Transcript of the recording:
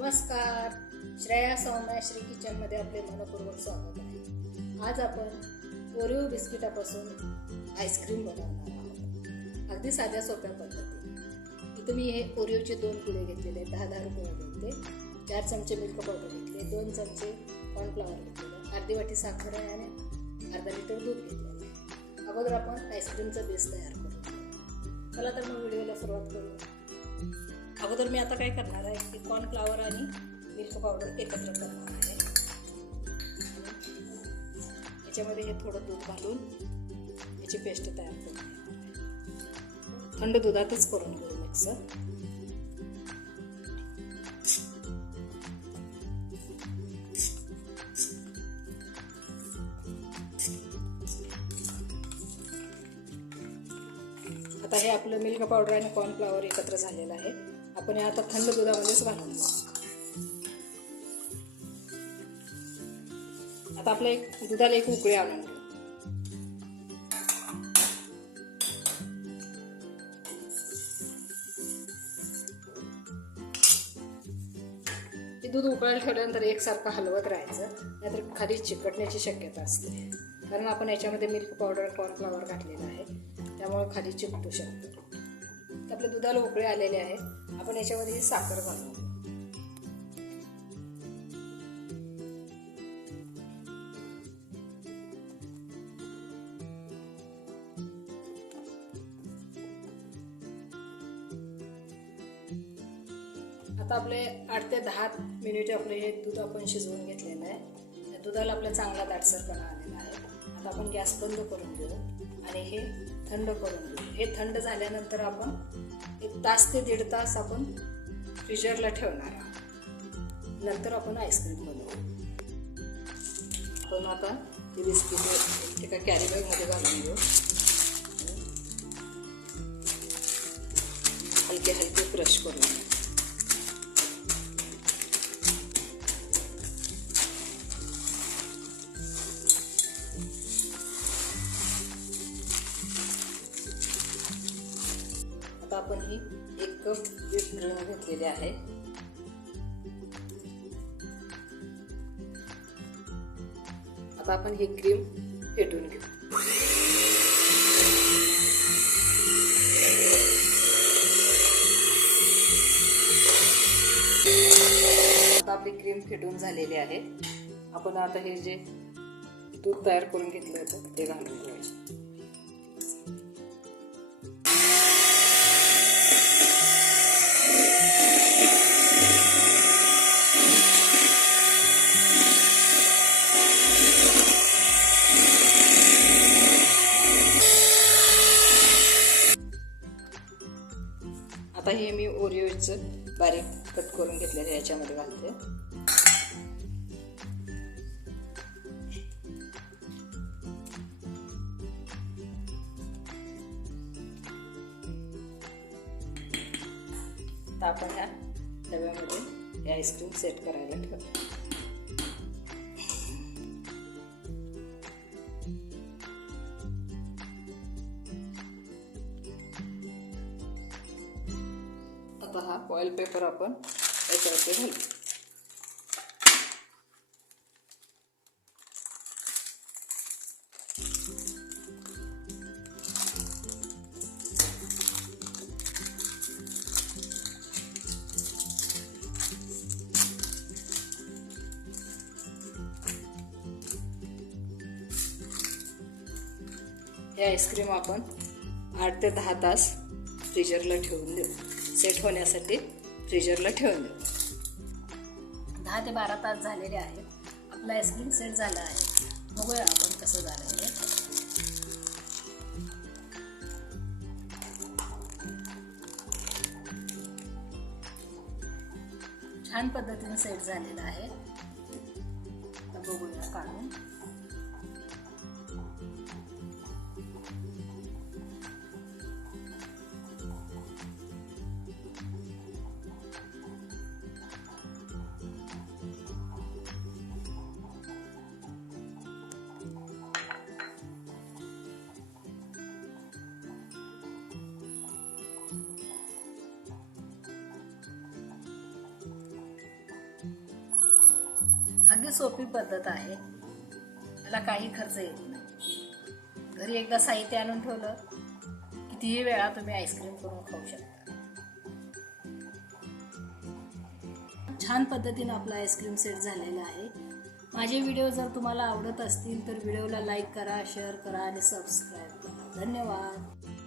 नमस्कार. श्रेया सौम्या श्री किचनमध्ये आपले मनपूर्वक स्वागत आहे. आज आपण ओरिओ बिस्किटापासून आईस्क्रीम बनवणार आहोत. अगदी साध्या सोप्या पद्धतीने. तुम्ही मी हे ओरिओचे दोन पुढे घेतलेले दहा दहा रुपये घेतले. चार चमचे मिल्क पावडर घेतले. दोन चमचे कॉर्नफ्लॉवर घेतले अर्धी वाटी साखर आहे आणि अर्धा लिटर दूध घेतलेलं आहे. अगोदर आपण आईस्क्रीमचा बेस तयार करू चला तर मग व्हिडिओला सुरुवात करू अगोदर मी आता काय करणार आहे की कॉर्नफ्लावर आणि मिल्क पावडर एकत्र करणार आहे. याच्यामध्ये हे थोडं दूध घालून याची पेस्ट तयार करून थंड दुधातच करून घेऊ मिक्स आता हे आपलं मिल्क पावडर आणि कॉर्नफ्लॉवर एकत्र झालेलं आहे. आपण हे आता थंड दुधामध्येच घालून आता आपलं एक दुधाला एक उकळी आणून ते दूध उकळायला ठेवल्यानंतर एकसारखं हलवत राहायचं. नाहीतर खाली चिकटण्याची शक्यता असते. कारण आपण याच्यामध्ये मिल्क पावडर कॉर्नफ्लॉवर घातलेलं आहे. त्यामुळे खाली चिकटू शकतो. आपल्या दुधाला उकळे आलेले आहे. आपण याच्यामध्ये ही साखर घालू. आता आपले आठ ते दहा मिनिट आपले हे दूध आपण शिजवून घेतलेलं आहे. दुधाला आपला चांगला दाटसरपणा आलेला आता आपण गॅस बंद करून देऊ आणि हे थंड करून देऊ हे थंड झाल्यानंतर आपण एक तास ते दीड तास आपण फ्रीजरला ठेवणार आहोत. नंतर आपण आईस्क्रीम बनवू. आपण आता ते बिस्किट एका कॅरीबॅगमध्ये घालून घेऊ. हलके हलके ब्रश करून. आपण ही एक कप व्हीप क्रीम घेतलेली आहे. आता आपण ही क्रीम फेटून घेऊ. आता आपली क्रीम फेटून झालेली आहे. आपण आता हे जे दूध तयार करून घेतलं होतं ते घालून ठेवायचे मी बारीक कट करून घेतलेलं याच्यामध्ये घालते. आपण ह्या डब्यामध्ये हे आईस्क्रीम सेट करायला ठेवतो. ऑइल पेपर आपण याच्यावरती घालू. हे आईस्क्रीम आपण आठ ते दहा तास फ्रीजरला ठेवून देऊ. सेट होण्यासाठी फ्रीजरला ठेवून देऊ दहा ते बारा तास झालेले आहेत. आपलं आईस्क्रीम सेट झालं आहे. बघूया आपण कसं झालं आहे छान पद्धतीने सेट झालेलं आहे. बघूया काढून. अगदी सोपी पद्धत आहे. याला काही खर्च येत नाही. घरी एकदा साहित्य आणून ठेवलं कितीही वेळा तुम्ही आईस्क्रीम करून खाऊ शकता. छान पद्धतीनं आपला आईस्क्रीम सेट झालेला आहे. माझे व्हिडिओ जर तुम्हाला आवडत असतील तर व्हिडिओला लाईक करा शेअर करा आणि सबस्क्राईब करा. धन्यवाद.